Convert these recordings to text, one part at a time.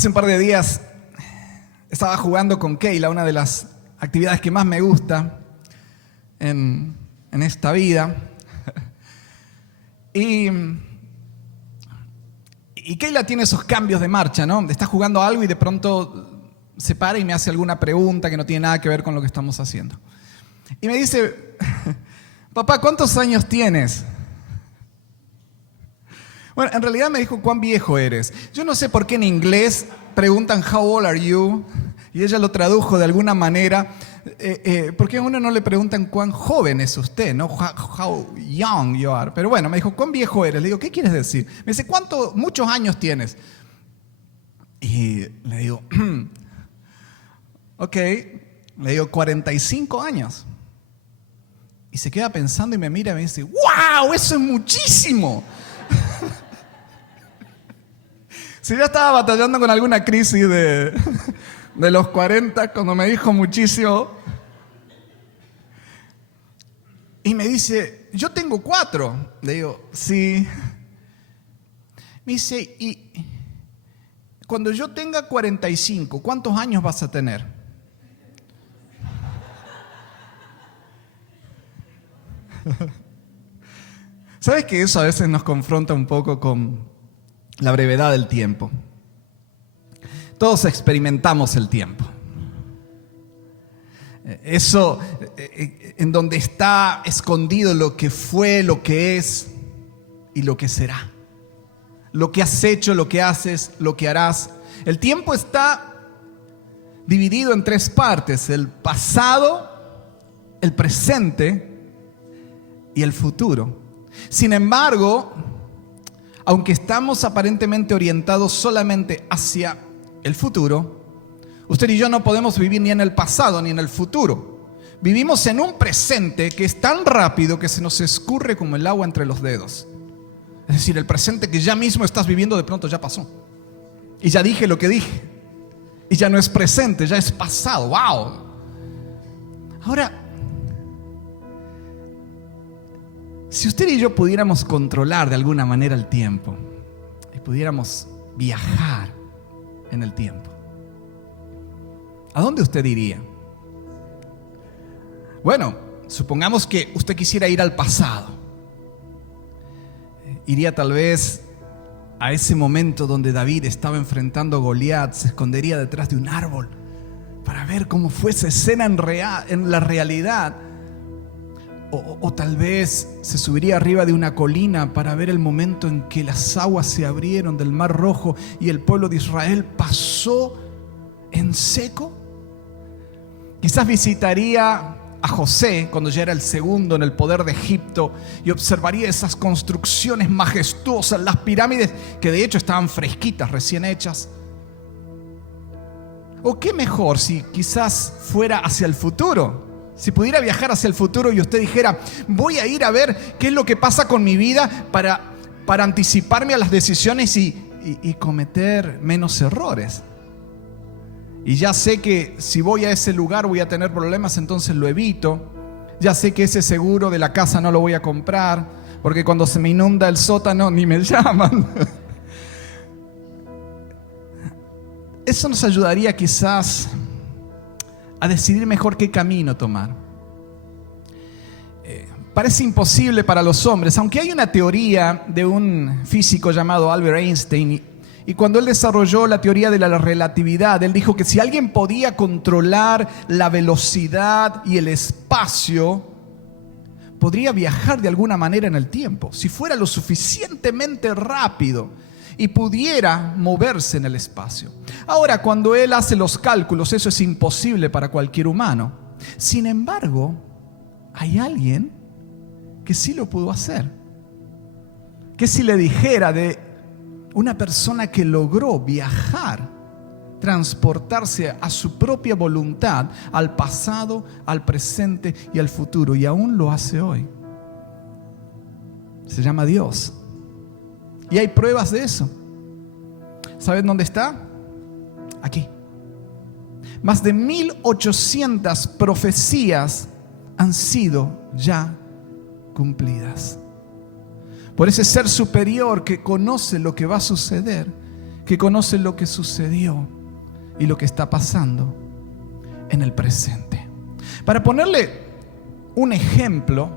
Hace un par de días estaba jugando con Keila, una de las actividades que más me gusta en esta vida. Y Keila tiene esos cambios de marcha, ¿no? Está jugando algo y de pronto se para y me hace alguna pregunta que no tiene nada que ver con lo que estamos haciendo. Y me dice, papá, ¿cuántos años tienes? Bueno, en realidad me dijo, ¿cuán viejo eres? Yo no sé por qué en inglés preguntan, how old are you? Y ella lo tradujo de alguna manera. ¿Por qué a uno no le preguntan cuán joven es usted? ¿No? How young you are. Pero bueno, me dijo, ¿cuán viejo eres? Le digo, ¿qué quieres decir? Me dice, muchos años tienes? Y le digo, ok. Le digo, 45 años. Y se queda pensando y me mira y me dice, ¡wow! ¡Eso es muchísimo! Si yo estaba batallando con alguna crisis de los 40, cuando me dijo muchísimo, y me dice, yo tengo 4. Le digo, sí. Me dice, y cuando yo tenga 45, ¿cuántos años vas a tener? ¿Sabes que eso a veces nos confronta un poco con la brevedad del tiempo? Todos experimentamos el tiempo. Eso en donde está escondido lo que fue, lo que es y lo que será. Lo que has hecho, lo que haces, lo que harás. El tiempo está dividido en 3 partes: el pasado, el presente y el futuro. Sin embargo, aunque estamos aparentemente orientados solamente hacia el futuro, usted y yo no podemos vivir ni en el pasado ni en el futuro. Vivimos en un presente que es tan rápido que se nos escurre como el agua entre los dedos. Es decir, el presente que ya mismo estás viviendo de pronto ya pasó. Y ya dije lo que dije. Y ya no es presente, ya es pasado. ¡Wow! Ahora, si usted y yo pudiéramos controlar de alguna manera el tiempo y pudiéramos viajar en el tiempo, ¿a dónde usted iría? Bueno, supongamos que usted quisiera ir al pasado. Iría tal vez a ese momento donde David estaba enfrentando a Goliat, se escondería detrás de un árbol para ver cómo fue esa escena en la realidad. O tal vez se subiría arriba de una colina para ver el momento en que las aguas se abrieron del Mar Rojo y el pueblo de Israel pasó en seco. Quizás visitaría a José cuando ya era el segundo en el poder de Egipto y observaría esas construcciones majestuosas, las pirámides que de hecho estaban fresquitas, recién hechas. O qué mejor si quizás fuera hacia el futuro. Si pudiera viajar hacia el futuro y usted dijera, voy a ir a ver qué es lo que pasa con mi vida para anticiparme a las decisiones y cometer menos errores. Y ya sé que si voy a ese lugar voy a tener problemas, entonces lo evito. Ya sé que ese seguro de la casa no lo voy a comprar, porque cuando se me inunda el sótano ni me llaman. Eso nos ayudaría quizás a decidir mejor qué camino tomar. Parece imposible para los hombres, aunque hay una teoría de un físico llamado Albert Einstein, y cuando él desarrolló la teoría de la relatividad, él dijo que si alguien podía controlar la velocidad y el espacio, podría viajar de alguna manera en el tiempo, si fuera lo suficientemente rápido y pudiera moverse en el espacio. Ahora, cuando él hace los cálculos, eso es imposible para cualquier humano. Sin embargo, hay alguien que sí lo pudo hacer. ¿Qué si le dijera de una persona que logró viajar, transportarse a su propia voluntad al pasado, al presente y al futuro, y aún lo hace hoy? Se llama Dios. Y hay pruebas de eso. ¿Saben dónde está? Aquí. Más de 1800 profecías han sido ya cumplidas. Por ese ser superior que conoce lo que va a suceder, que conoce lo que sucedió y lo que está pasando en el presente. Para ponerle un ejemplo,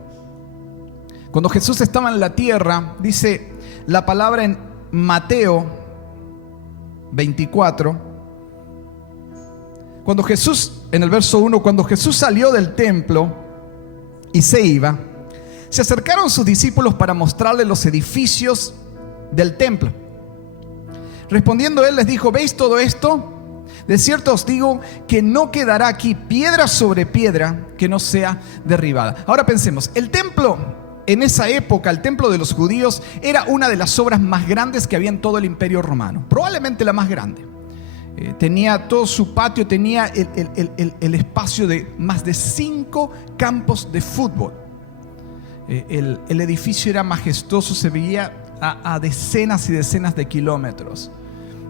cuando Jesús estaba en la tierra, dice la palabra en Mateo 24, cuando Jesús, en el verso 1, cuando Jesús salió del templo y se iba, se acercaron sus discípulos para mostrarle los edificios del templo. Respondiendo él les dijo: ¿veis todo esto? De cierto os digo que no quedará aquí piedra sobre piedra que no sea derribada. Ahora pensemos, el templo en esa época, el templo de los judíos, era una de las obras más grandes que había en todo el Imperio Romano, probablemente la más grande. Tenía todo su patio, tenía el espacio de más de 5 campos de fútbol. El edificio era majestuoso, se veía a decenas y decenas de kilómetros.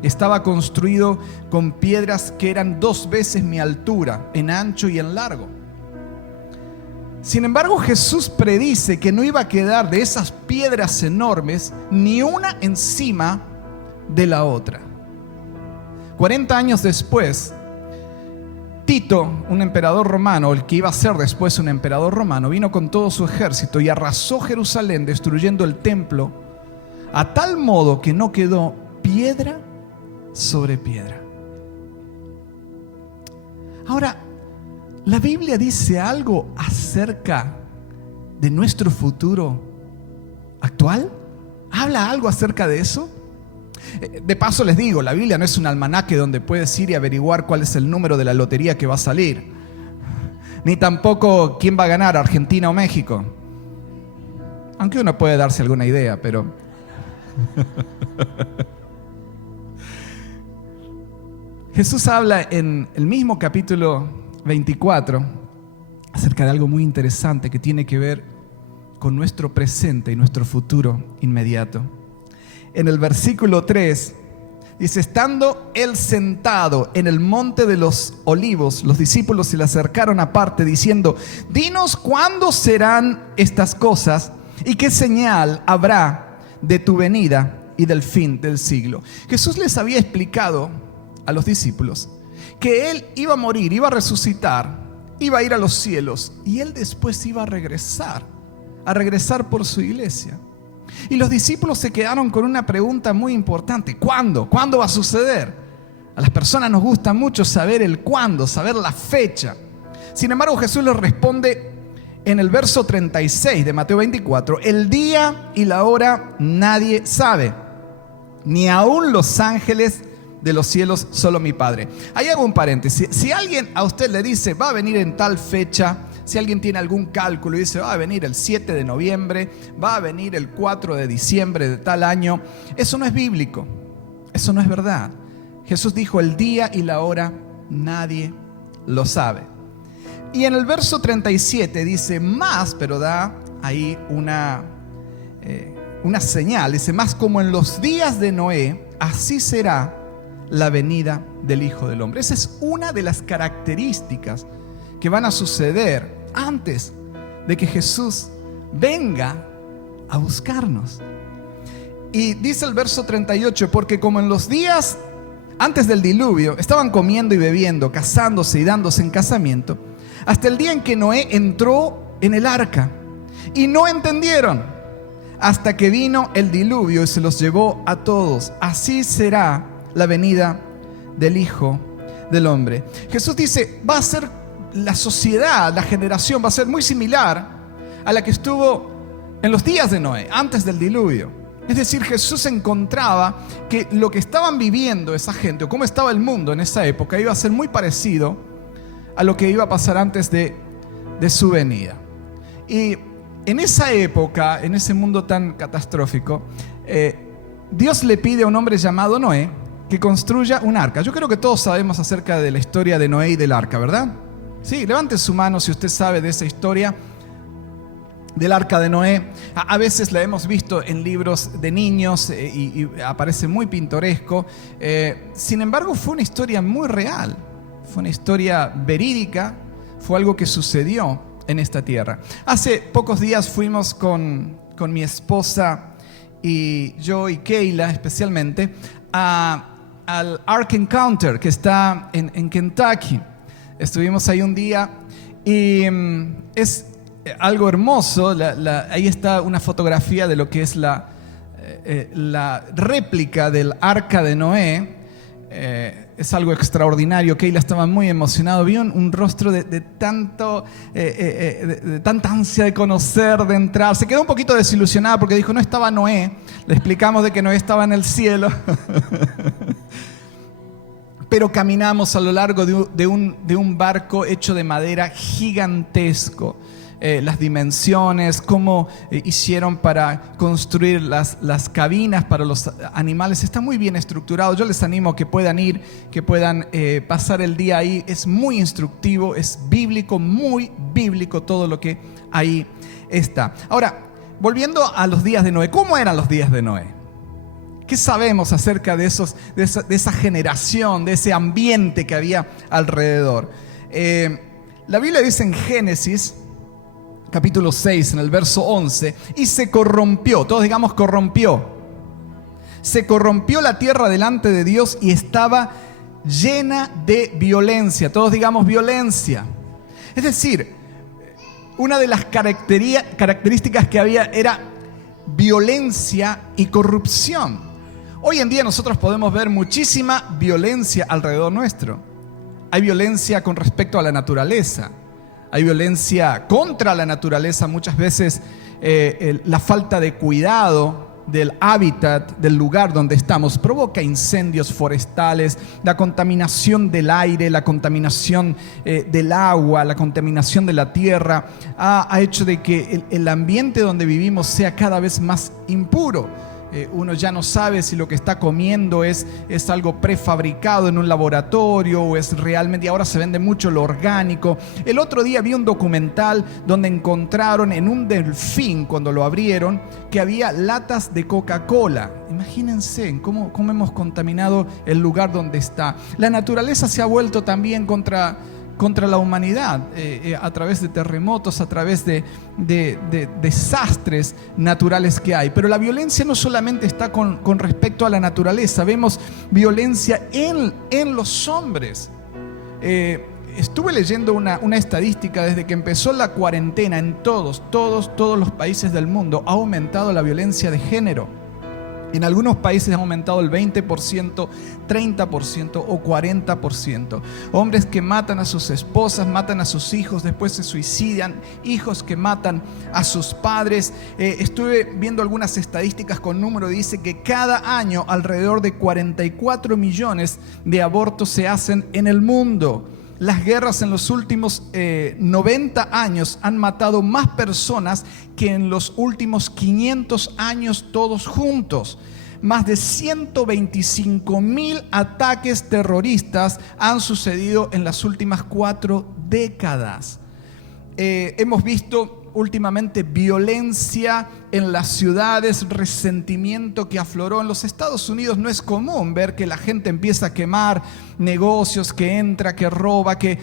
Estaba construido con piedras que eran 2 veces mi altura, en ancho y en largo. Sin embargo, Jesús predice que no iba a quedar de esas piedras enormes ni una encima de la otra. 40 años después, Tito, un emperador romano, el que iba a ser después un emperador romano, vino con todo su ejército y arrasó Jerusalén, destruyendo el templo a tal modo que no quedó piedra sobre piedra. Ahora, ¿la Biblia dice algo acerca de nuestro futuro actual? ¿Habla algo acerca de eso? De paso les digo, la Biblia no es un almanaque donde puedes ir y averiguar cuál es el número de la lotería que va a salir. Ni tampoco quién va a ganar, Argentina o México. Aunque uno puede darse alguna idea, pero... Jesús habla en el mismo capítulo 24 acerca de algo muy interesante que tiene que ver con nuestro presente y nuestro futuro inmediato. En el versículo 3 dice: estando él sentado en el monte de los olivos, los discípulos se le acercaron aparte diciendo: dinos cuándo serán estas cosas y qué señal habrá de tu venida y del fin del siglo. Jesús les había explicado a los discípulos que él iba a morir, iba a resucitar, iba a ir a los cielos y él después iba a regresar por su iglesia. Y los discípulos se quedaron con una pregunta muy importante: ¿cuándo? ¿Cuándo va a suceder? A las personas nos gusta mucho saber el cuándo, saber la fecha. Sin embargo, Jesús les responde en el verso 36 de Mateo 24: el día y la hora nadie sabe, ni aun los ángeles de los cielos, solo mi Padre. Ahí hago un paréntesis. Si alguien a usted le dice va a venir en tal fecha, si alguien tiene algún cálculo y dice va a venir el 7 de noviembre, va a venir el 4 de diciembre de tal año, eso no es bíblico, eso no es verdad. Jesús dijo: el día y la hora nadie lo sabe. Y en el verso 37 dice más, pero da ahí una señal. Dice: más como en los días de Noé, así será la venida del Hijo del Hombre. Esa es una de las características que van a suceder antes de que Jesús venga a buscarnos. Y dice el verso 38: porque como en los días antes del diluvio estaban comiendo y bebiendo, casándose y dándose en casamiento, hasta el día en que Noé entró en el arca, y no entendieron hasta que vino el diluvio y se los llevó a todos. Así será la venida del Hijo del Hombre. Jesús dice: va a ser la sociedad, la generación va a ser muy similar a la que estuvo en los días de Noé, antes del diluvio. Es decir, Jesús encontraba que lo que estaban viviendo esa gente, o cómo estaba el mundo en esa época, iba a ser muy parecido a lo que iba a pasar antes de su venida. Y en esa época, en ese mundo tan catastrófico, Dios le pide a un hombre llamado Noé que construya un arca. Yo creo que todos sabemos acerca de la historia de Noé y del arca, ¿verdad? Sí, levante su mano si usted sabe de esa historia del arca de Noé. A veces la hemos visto en libros de niños y aparece muy pintoresco. Sin embargo, fue una historia muy real, fue una historia verídica, fue algo que sucedió en esta tierra. Hace pocos días fuimos con mi esposa y yo y Keila especialmente a al Ark Encounter, que está en Kentucky. Estuvimos ahí un día y es algo hermoso. Ahí está una fotografía de lo que es la réplica del Arca de Noé. Es algo extraordinario. Keila estaba muy emocionado. Vio un rostro de tanta ansia de conocer, de entrar. Se quedó un poquito desilusionada porque dijo, no estaba Noé. Le explicamos de que Noé estaba en el cielo. Pero caminamos a lo largo de un barco hecho de madera gigantesco. Las dimensiones, cómo hicieron para construir las cabinas para los animales. Está muy bien estructurado. Yo les animo a que puedan ir, que puedan pasar el día ahí. Es muy instructivo, es bíblico, muy bíblico todo lo que ahí está. Ahora, volviendo a los días de Noé. ¿Cómo eran los días de Noé? ¿Qué sabemos acerca de esa generación, de ese ambiente que había alrededor? La Biblia dice en Génesis capítulo 6, en el verso 11, y se corrompió, todos digamos corrompió. Se corrompió la tierra delante de Dios y estaba llena de violencia, todos digamos violencia. Es decir, una de las características que había era violencia y corrupción. Hoy en día nosotros podemos ver muchísima violencia alrededor nuestro. Hay violencia con respecto a la naturaleza. Hay violencia contra la naturaleza, muchas veces la falta de cuidado del hábitat, del lugar donde estamos, provoca incendios forestales, la contaminación del aire, la contaminación del agua, la contaminación de la tierra, ha hecho de que el ambiente donde vivimos sea cada vez más impuro. Uno ya no sabe si lo que está comiendo es algo prefabricado en un laboratorio o es realmente, y ahora se vende mucho lo orgánico. El otro día vi un documental donde encontraron en un delfín, cuando lo abrieron, que había latas de Coca-Cola. Imagínense cómo hemos contaminado el lugar donde está. La naturaleza se ha vuelto también contra la humanidad, a través de terremotos, a través de desastres naturales que hay. Pero la violencia no solamente está con respecto a la naturaleza, vemos violencia en los hombres. Estuve leyendo una estadística desde que empezó la cuarentena en todos los países del mundo. Ha aumentado la violencia de género. En algunos países ha aumentado el 20%, 30% o 40%. Hombres que matan a sus esposas, matan a sus hijos, después se suicidan. Hijos que matan a sus padres. Estuve viendo algunas estadísticas con número. Dice que cada año alrededor de 44 millones de abortos se hacen en el mundo. Las guerras en los últimos 90 años han matado más personas que en los últimos 500 años todos juntos. Más de 125,000 ataques terroristas han sucedido en las últimas 4 décadas. Hemos visto últimamente violencia en las ciudades, resentimiento que afloró. En los Estados Unidos no es común ver que la gente empieza a quemar negocios, que entra, que roba, que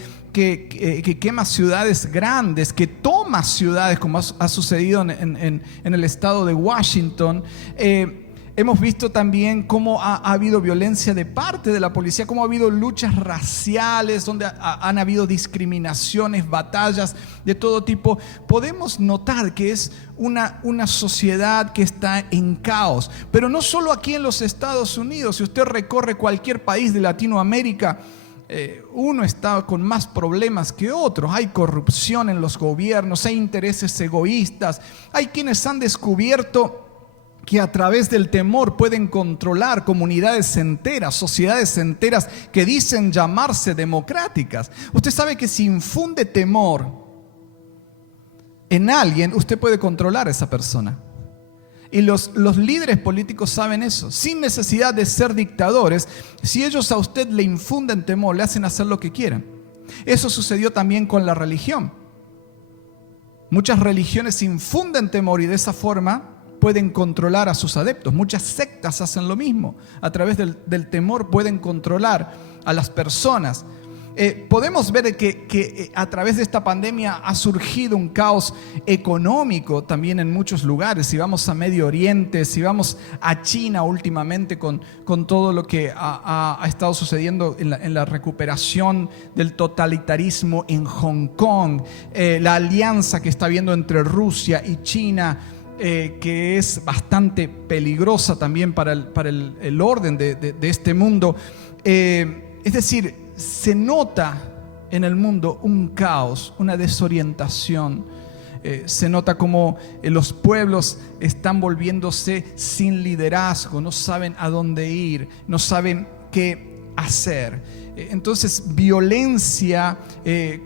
quema ciudades grandes, que toma ciudades, como ha sucedido en el estado de Washington. Hemos visto también cómo ha habido violencia de parte de la policía, cómo ha habido luchas raciales, donde han habido discriminaciones, batallas de todo tipo. Podemos notar que es una sociedad que está en caos. Pero no solo aquí en los Estados Unidos. Si usted recorre cualquier país de Latinoamérica, uno está con más problemas que otros. Hay corrupción en los gobiernos, hay intereses egoístas, hay quienes han descubierto que a través del temor pueden controlar comunidades enteras, sociedades enteras que dicen llamarse democráticas. Usted sabe que si infunde temor en alguien, usted puede controlar a esa persona. Y los líderes políticos saben eso, sin necesidad de ser dictadores. Si ellos a usted le infunden temor, le hacen hacer lo que quieran. Eso sucedió también con la religión. Muchas religiones infunden temor y de esa forma pueden controlar a sus adeptos. Muchas sectas hacen lo mismo. A través del temor pueden controlar a las personas. Podemos ver que a través de esta pandemia ha surgido un caos económico también en muchos lugares. Si vamos a Medio Oriente, si vamos a China últimamente con todo lo que ha estado sucediendo en la recuperación del totalitarismo en Hong Kong, la alianza que está habiendo entre Rusia y China, que es bastante peligrosa también para el orden de este mundo. Es decir, se nota en el mundo un caos, una desorientación. Se nota como los pueblos están volviéndose sin liderazgo, no saben a dónde ir, no saben qué hacer. Entonces, violencia,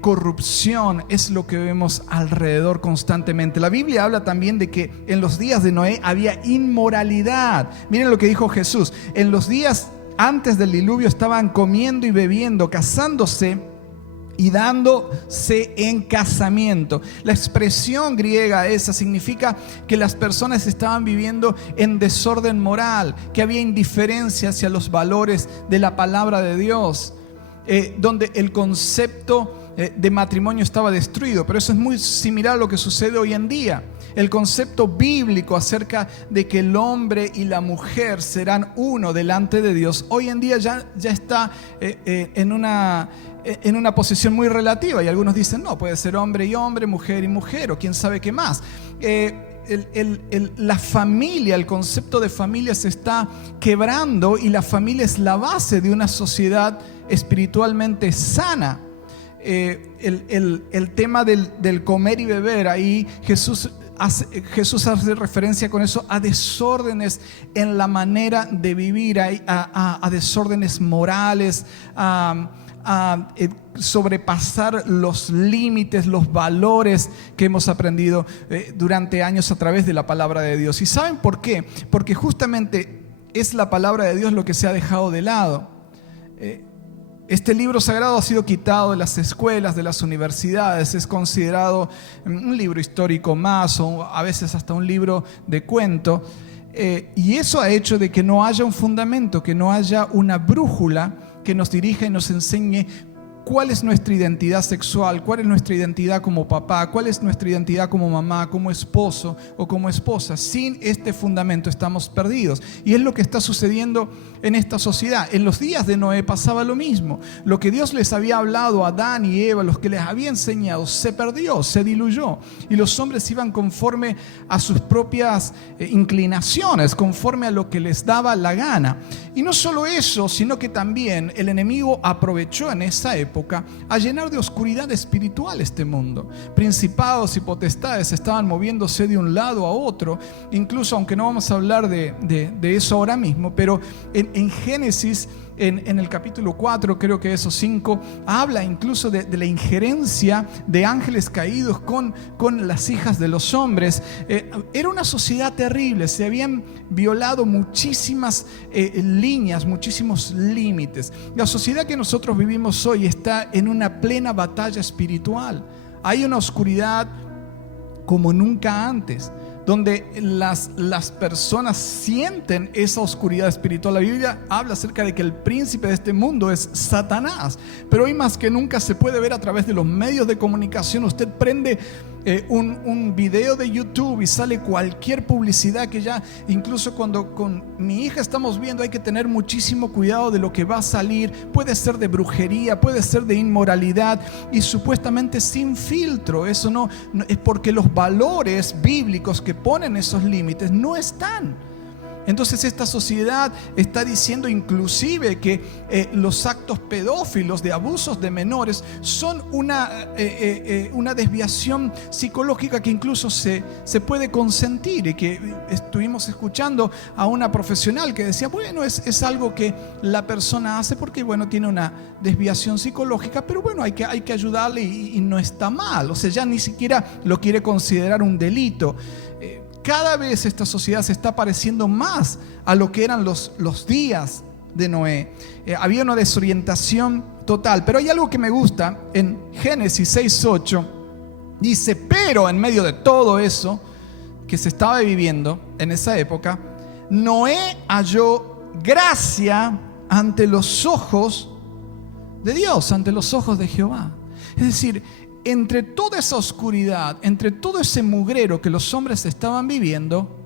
corrupción es lo que vemos alrededor constantemente. La Biblia habla también de que en los días de Noé había inmoralidad. Miren lo que dijo Jesús: en los días antes del diluvio estaban comiendo y bebiendo, casándose y dándose en casamiento. La expresión griega esa significa que las personas estaban viviendo en desorden moral, que había indiferencia hacia los valores de la palabra de Dios, donde el concepto de matrimonio estaba destruido. Pero eso es muy similar a lo que sucede hoy en día. El concepto bíblico acerca de que el hombre y la mujer serán uno delante de Dios, hoy en día ya está en una posición muy relativa. Y algunos dicen, no, puede ser hombre y hombre, mujer y mujer, o quién sabe qué más. La familia, el concepto de familia se está quebrando, y la familia es la base de una sociedad espiritualmente sana. El tema del comer y beber, ahí Jesús hace referencia con eso a desórdenes en la manera de vivir, a desórdenes morales, a sobrepasar los límites, los valores que hemos aprendido durante años a través de la palabra de Dios. ¿Y saben por qué? Porque justamente es la palabra de Dios lo que se ha dejado de lado. Este libro sagrado ha sido quitado de las escuelas, de las universidades. Es considerado un libro histórico más, o a veces hasta un libro de cuento. Y eso ha hecho de que no haya un fundamento, que no haya una brújula que nos dirija y nos enseñe cuál es nuestra identidad sexual, cuál es nuestra identidad como papá, cuál es nuestra identidad como mamá, como esposo o como esposa. Sin este fundamento estamos perdidos. Y es lo que está sucediendo en esta sociedad. En los días de Noé pasaba lo mismo. Lo que Dios les había hablado a Adán y Eva, los que les había enseñado, se perdió, se diluyó. Y los hombres iban conforme a sus propias inclinaciones, conforme a lo que les daba la gana. Y no solo eso, sino que también el enemigo aprovechó en esa época a llenar de oscuridad espiritual este mundo. Principados y potestades estaban moviéndose de un lado a otro. Incluso, aunque no vamos a hablar de eso ahora mismo, pero en Génesis, en el capítulo 4, creo que esos 5, habla incluso de la injerencia de ángeles caídos con las hijas de los hombres. Era una sociedad terrible. Se habían violado muchísimas líneas, muchísimos límites. La sociedad que nosotros vivimos hoy está en una plena batalla espiritual. Hay una oscuridad como nunca antes, donde las personas sienten esa oscuridad espiritual. La Biblia habla acerca de que el príncipe de este mundo es Satanás, pero hoy más que nunca se puede ver a través de los medios de comunicación. Usted prende un video de YouTube y sale cualquier publicidad que ya, incluso cuando con mi hija estamos viendo, hay que tener muchísimo cuidado de lo que va a salir. Puede ser de brujería, puede ser de inmoralidad, y supuestamente sin filtro. Eso no es porque los valores bíblicos que ponen esos límites no están. Entonces esta sociedad está diciendo inclusive que los actos pedófilos de abusos de menores son una desviación psicológica que incluso se puede consentir, y que estuvimos escuchando a una profesional que decía, bueno, es algo que la persona hace porque, bueno, tiene una desviación psicológica, pero bueno, hay que ayudarle y no está mal. O sea, ya ni siquiera lo quiere considerar un delito. Cada vez esta sociedad se está pareciendo más a lo que eran los días de Noé. Había una desorientación total. Pero hay algo que me gusta. En Génesis 6:8 dice, pero en medio de todo eso que se estaba viviendo en esa época, Noé halló gracia ante los ojos de Dios, ante los ojos de Jehová. Es decir, entre toda esa oscuridad, entre todo ese mugrero que los hombres estaban viviendo,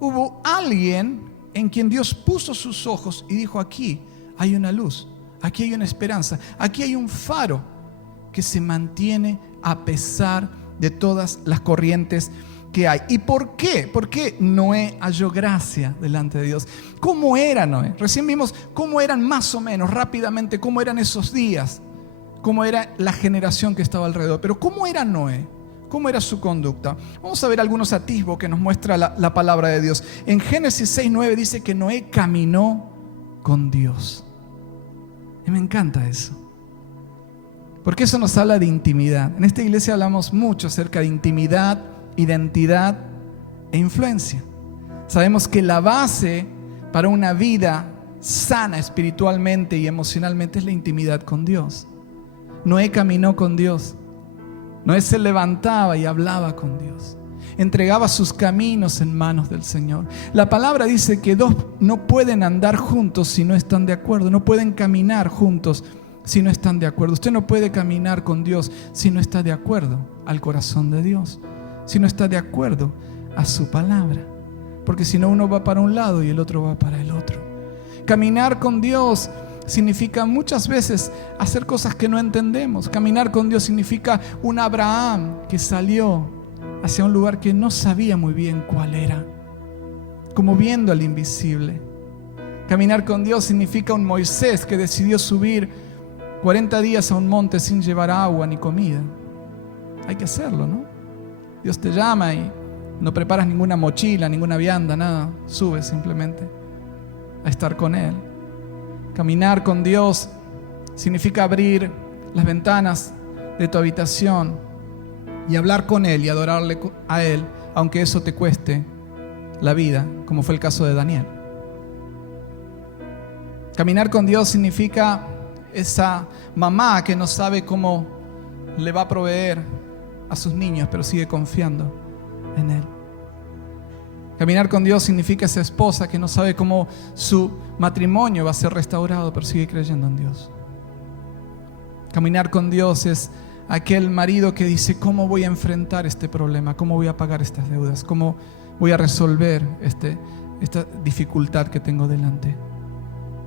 hubo alguien en quien Dios puso sus ojos y dijo: aquí hay una luz, aquí hay una esperanza, aquí hay un faro que se mantiene a pesar de todas las corrientes que hay. ¿Y por qué? ¿Por qué Noé halló gracia delante de Dios? ¿Cómo era Noé? Recién vimos cómo eran más o menos, rápidamente, cómo eran esos días, cómo era la generación que estaba alrededor. Pero ¿cómo era Noé? ¿Cómo era su conducta? Vamos a ver algunos atisbos que nos muestra la palabra de Dios. En Génesis 6:9 dice que Noé caminó con Dios. Y me encanta eso, porque eso nos habla de intimidad. En esta iglesia hablamos mucho acerca de intimidad, identidad e influencia. Sabemos que la base para una vida sana espiritualmente y emocionalmente es la intimidad con Dios. Noé caminó con Dios. Noé se levantaba y hablaba con Dios. Entregaba sus caminos en manos del Señor. La palabra dice que dos no pueden andar juntos si no están de acuerdo. No pueden caminar juntos si no están de acuerdo. Usted no puede caminar con Dios si no está de acuerdo al corazón de Dios, si no está de acuerdo a su palabra. Porque si no, uno va para un lado y el otro va para el otro. Caminar con Dios significa muchas veces hacer cosas que no entendemos. Caminar con Dios significa un Abraham que salió hacia un lugar que no sabía muy bien cuál era, como viendo al invisible. Caminar con Dios significa un Moisés que decidió subir 40 días a un monte sin llevar agua ni comida. Hay que hacerlo, ¿no? Dios te llama y no preparas ninguna mochila, ninguna vianda, nada. Subes simplemente a estar con Él. Caminar con Dios significa abrir las ventanas de tu habitación y hablar con Él y adorarle a Él, aunque eso te cueste la vida, como fue el caso de Daniel. Caminar con Dios significa esa mamá que no sabe cómo le va a proveer a sus niños, pero sigue confiando en Él. Caminar con Dios significa esa esposa que no sabe cómo su matrimonio va a ser restaurado, pero sigue creyendo en Dios. Caminar con Dios es aquel marido que dice: ¿cómo voy a enfrentar este problema? ¿Cómo voy a pagar estas deudas? ¿Cómo voy a resolver esta dificultad que tengo delante?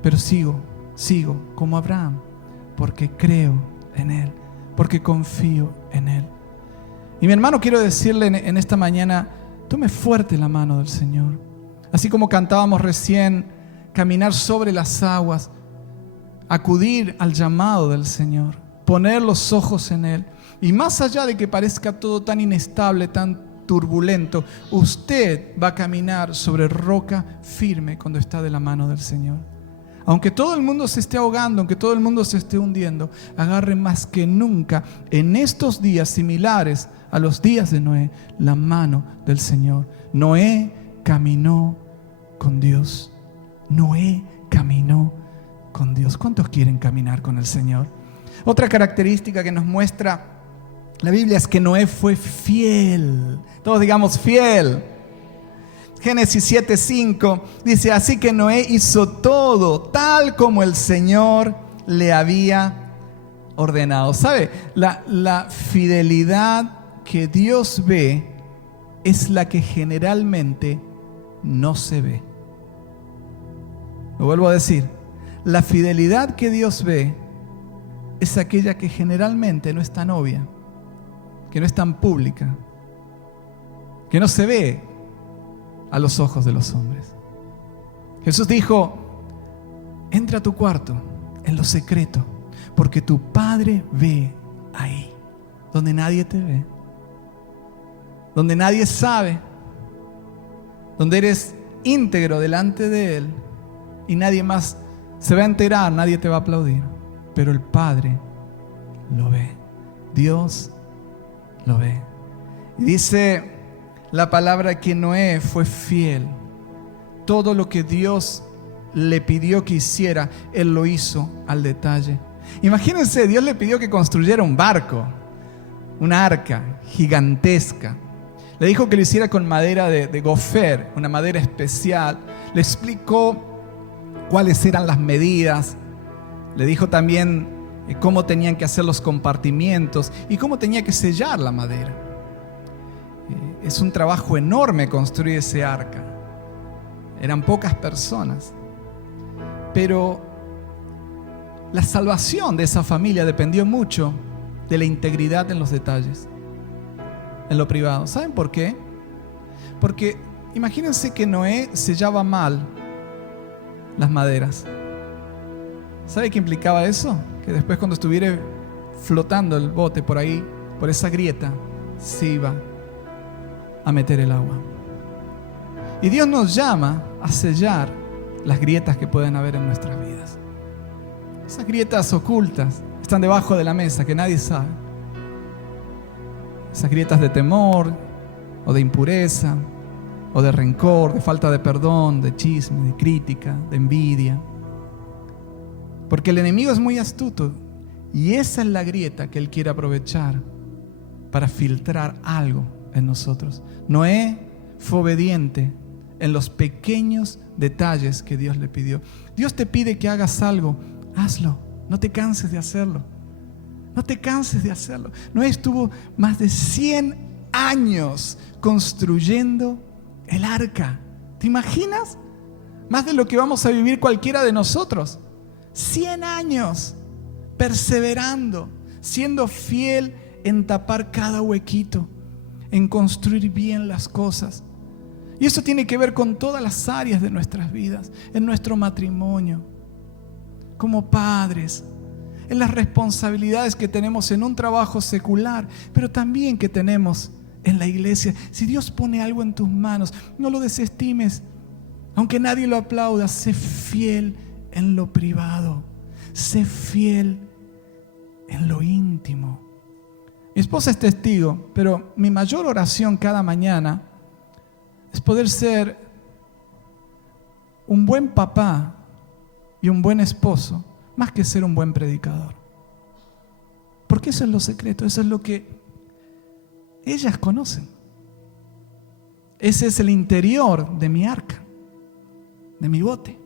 Pero sigo como Abraham, porque creo en Él, porque confío en Él. Y mi hermano, quiero decirle en esta mañana: tome fuerte la mano del Señor. Así como cantábamos recién, caminar sobre las aguas, acudir al llamado del Señor, poner los ojos en Él. Y más allá de que parezca todo tan inestable, tan turbulento, usted va a caminar sobre roca firme cuando está de la mano del Señor. Aunque todo el mundo se esté ahogando, aunque todo el mundo se esté hundiendo, agarre más que nunca en estos días similares a los días de Noé la mano del Señor. Noé caminó con Dios. Noé caminó con Dios. ¿Cuántos quieren caminar con el Señor? Otra característica que nos muestra la Biblia es que Noé fue fiel. Todos digamos fiel. Génesis 7:5 dice: así que Noé hizo todo tal como el Señor le había ordenado. ¿Sabe? La fidelidad que Dios ve es la que generalmente no se ve. Lo vuelvo a decir: la fidelidad que Dios ve es aquella que generalmente no es tan obvia, que no es tan pública, que no se ve a los ojos de los hombres. Jesús dijo: entra a tu cuarto en lo secreto, porque tu Padre ve ahí, donde nadie te ve, donde nadie sabe, donde eres íntegro delante de Él y nadie más se va a enterar, nadie te va a aplaudir, pero el Padre lo ve. Dios lo ve. Y dice la palabra que Noé fue fiel. Todo lo que Dios le pidió que hiciera, Él lo hizo al detalle. Imagínense, Dios le pidió que construyera un barco, una arca gigantesca. Le dijo que lo hiciera con madera de gofer, una madera especial. Le explicó cuáles eran las medidas. Le dijo también cómo tenían que hacer los compartimientos y cómo tenía que sellar la madera. Es un trabajo enorme construir ese arca. Eran pocas personas, pero la salvación de esa familia dependió mucho de la integridad en los detalles, en lo privado. ¿Saben por qué? Porque imagínense que Noé sellaba mal las maderas. ¿Sabe qué implicaba eso? Que después, cuando estuviera flotando el bote por ahí, por esa grieta, se iba a meter el agua. Y Dios nos llama a sellar las grietas que pueden haber en nuestras vidas. Esas grietas ocultas están debajo de la mesa que nadie sabe. Esas grietas de temor o de impureza o de rencor, de falta de perdón, de chisme, de crítica, de envidia. Porque el enemigo es muy astuto y esa es la grieta que él quiere aprovechar para filtrar algo en nosotros. Noé fue obediente en los pequeños detalles que Dios le pidió. Dios te pide que hagas algo, hazlo. No te canses de hacerlo. No te canses de hacerlo. Noé estuvo más de 100 años construyendo el arca. ¿Te imaginas? Más de lo que vamos a vivir cualquiera de nosotros. 100 años perseverando, siendo fiel en tapar cada huequito, en construir bien las cosas. Y eso tiene que ver con todas las áreas de nuestras vidas, en nuestro matrimonio, como padres, en las responsabilidades que tenemos en un trabajo secular, pero también que tenemos en la iglesia. Si Dios pone algo en tus manos, no lo desestimes. Aunque nadie lo aplauda, sé fiel en lo privado. Sé fiel en lo íntimo. Mi esposa es testigo, pero mi mayor oración cada mañana es poder ser un buen papá y un buen esposo, más que ser un buen predicador. Porque eso es lo secreto, eso es lo que ellas conocen. Ese es el interior de mi arca, de mi bote.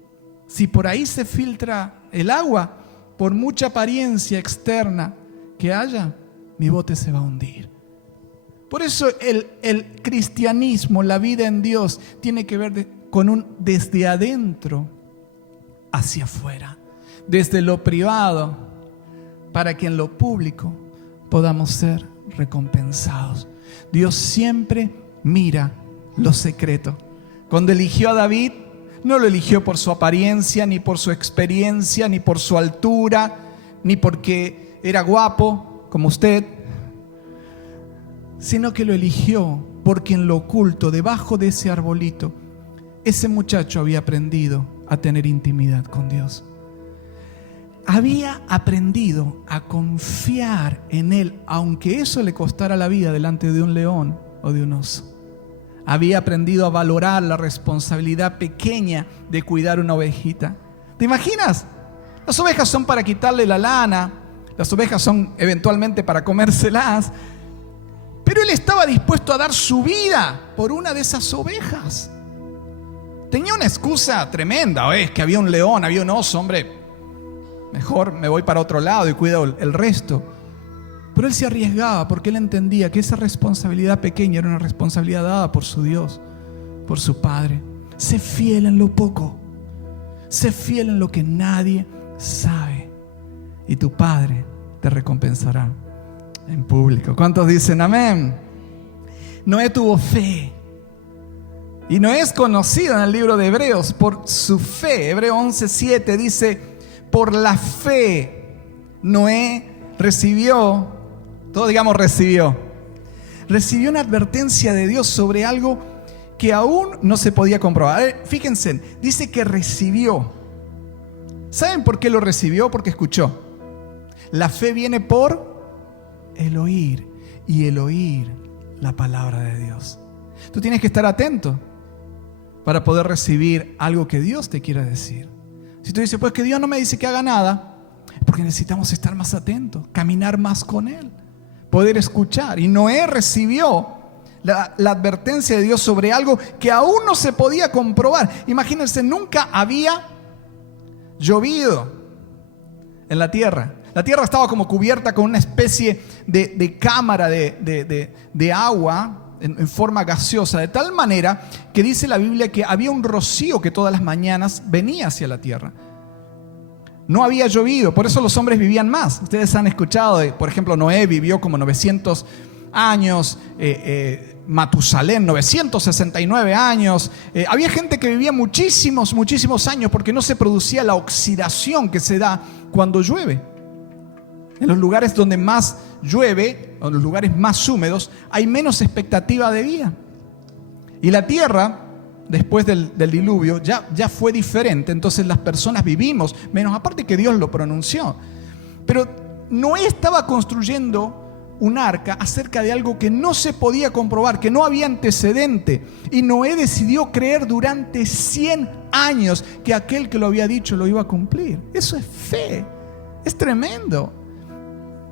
Si por ahí se filtra el agua, por mucha apariencia externa que haya, mi bote se va a hundir. Por eso el cristianismo, la vida en Dios, tiene que ver con un desde adentro hacia afuera, desde lo privado, para que en lo público podamos ser recompensados. Dios siempre mira lo secreto. Cuando eligió a David, no lo eligió por su apariencia, ni por su experiencia, ni por su altura, ni porque era guapo como usted, sino que lo eligió porque en lo oculto, debajo de ese arbolito, ese muchacho había aprendido a tener intimidad con Dios. Había aprendido a confiar en Él, aunque eso le costara la vida delante de un león o de un oso. Había aprendido a valorar la responsabilidad pequeña de cuidar una ovejita. ¿Te imaginas? Las ovejas son para quitarle la lana, las ovejas son eventualmente para comérselas, pero él estaba dispuesto a dar su vida por una de esas ovejas. Tenía una excusa tremenda, es que había un león, había un oso, hombre, mejor me voy para otro lado y cuido el resto. Pero él se arriesgaba porque él entendía que esa responsabilidad pequeña era una responsabilidad dada por su Dios, por su Padre. Sé fiel en lo poco, sé fiel en lo que nadie sabe, y tu Padre te recompensará en público. ¿Cuántos dicen amén? Noé tuvo fe, y Noé es conocido en el libro de Hebreos por su fe. Hebreo 11:7 dice: por la fe Noé recibió, todos digamos recibió una advertencia de Dios sobre algo que aún no se podía comprobar. Fíjense, dice que recibió. ¿Saben por qué lo recibió? Porque escuchó. La fe viene por el oír, y el oír la palabra de Dios. Tú tienes que estar atento para poder recibir algo que Dios te quiera decir. Si tú dices, pues que Dios no me dice que haga nada, es porque necesitamos estar más atentos, caminar más con Él, poder escuchar. Y Noé recibió la advertencia de Dios sobre algo que aún no se podía comprobar. Imagínense, nunca había llovido en la tierra. La tierra estaba como cubierta con una especie de cámara de agua en forma gaseosa, de tal manera que dice la Biblia que había un rocío que todas las mañanas venía hacia la tierra. No había llovido, por eso los hombres vivían más. Ustedes han escuchado, por ejemplo, Noé vivió como 900 años, Matusalén 969 años. Había gente que vivía muchísimos años porque no se producía la oxidación que se da cuando llueve. En los lugares donde más llueve, en los lugares más húmedos, hay menos expectativa de vida. Y la tierra, después del diluvio, ya fue diferente. Entonces las personas vivimos menos, aparte que Dios lo pronunció. Pero Noé estaba construyendo un arca acerca de algo que no se podía comprobar, que no había antecedente. Y Noé decidió creer durante 100 años que aquel que lo había dicho lo iba a cumplir. Eso es fe, es tremendo.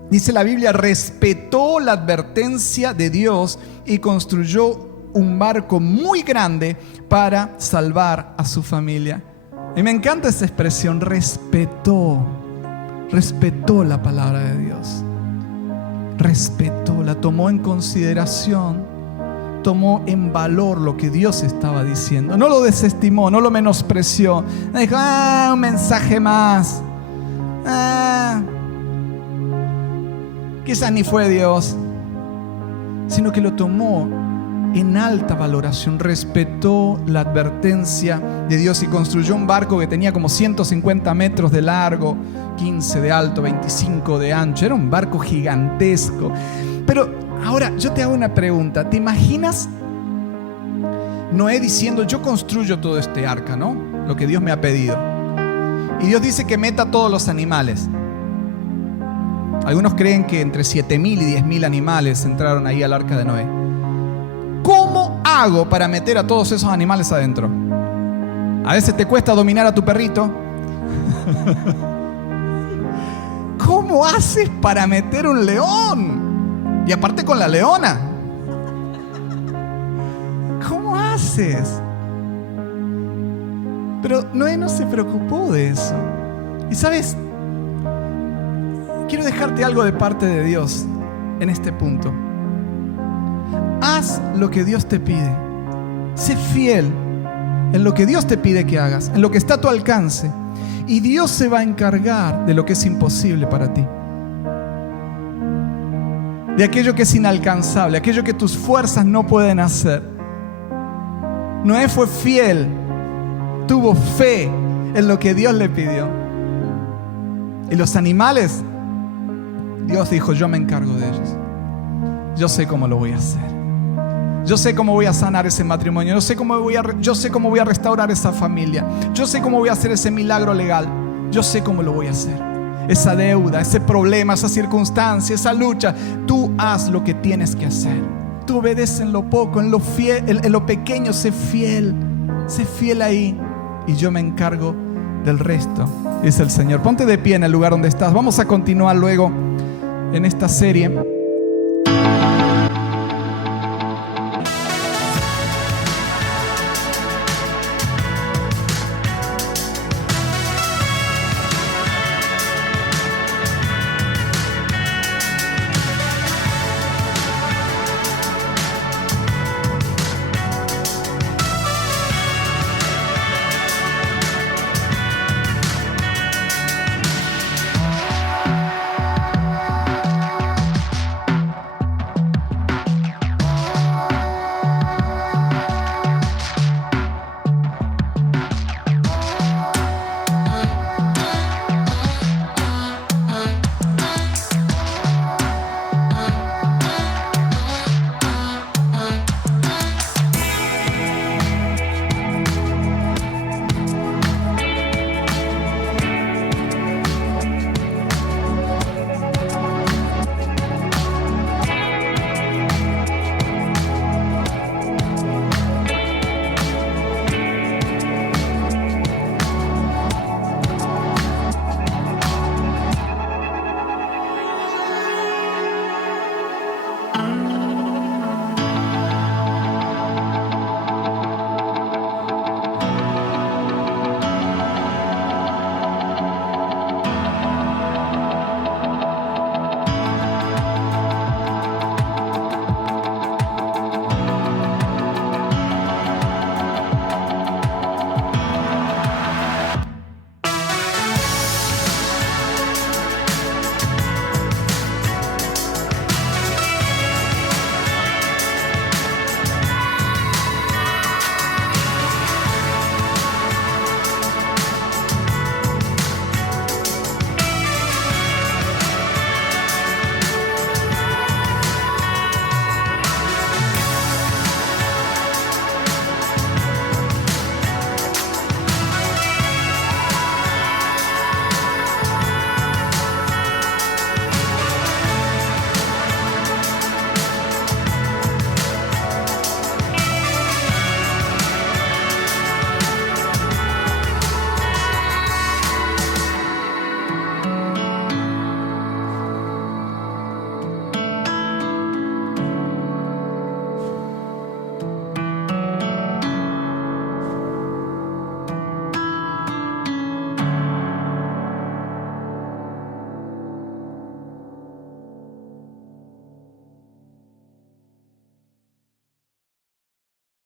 Dice la Biblia, respetó la advertencia de Dios y construyó un barco muy grande para salvar a su familia. Y me encanta esa expresión, respetó la palabra de Dios. Respetó, la tomó en consideración, tomó en valor lo que Dios estaba diciendo. No lo desestimó, no lo menospreció. No dijo, un mensaje más. Quizás ni fue Dios, sino que lo tomó en alta valoración, respetó la advertencia de Dios y construyó un barco que tenía como 150 metros de largo, 15 de alto, 25 de ancho. Era un barco gigantesco. Pero ahora yo te hago una pregunta. ¿Te imaginas Noé diciendo, yo construyo todo este arca, ¿no? Lo que Dios me ha pedido. Y Dios dice que meta todos los animales. Algunos creen que entre 7.000 y 10.000 animales entraron ahí al arca de Noé. ¿Cómo hago para meter a todos esos animales adentro? A veces te cuesta dominar a tu perrito. ¿Cómo haces para meter un león? Y aparte con la leona. ¿Cómo haces? Pero Noé no se preocupó de eso. Y sabes, quiero dejarte algo de parte de Dios en este punto. Haz lo que Dios te pide. Sé fiel en lo que Dios te pide que hagas, en lo que está a tu alcance. Y Dios se va a encargar de lo que es imposible para ti. De aquello que es inalcanzable, aquello que tus fuerzas no pueden hacer. Noé fue fiel, tuvo fe en lo que Dios le pidió. Y los animales, Dios dijo, yo me encargo de ellos. Yo sé cómo lo voy a hacer. Yo sé cómo voy a sanar ese matrimonio. Yo sé cómo voy a restaurar esa familia. Yo sé cómo voy a hacer ese milagro legal. Yo sé cómo lo voy a hacer. Esa deuda, ese problema, esa circunstancia, esa lucha. Tú haz lo que tienes que hacer. Tú obedece en lo poco, en lo pequeño. Sé fiel ahí. Y yo me encargo del resto, dice el Señor. Ponte de pie en el lugar donde estás. Vamos a continuar luego en esta serie.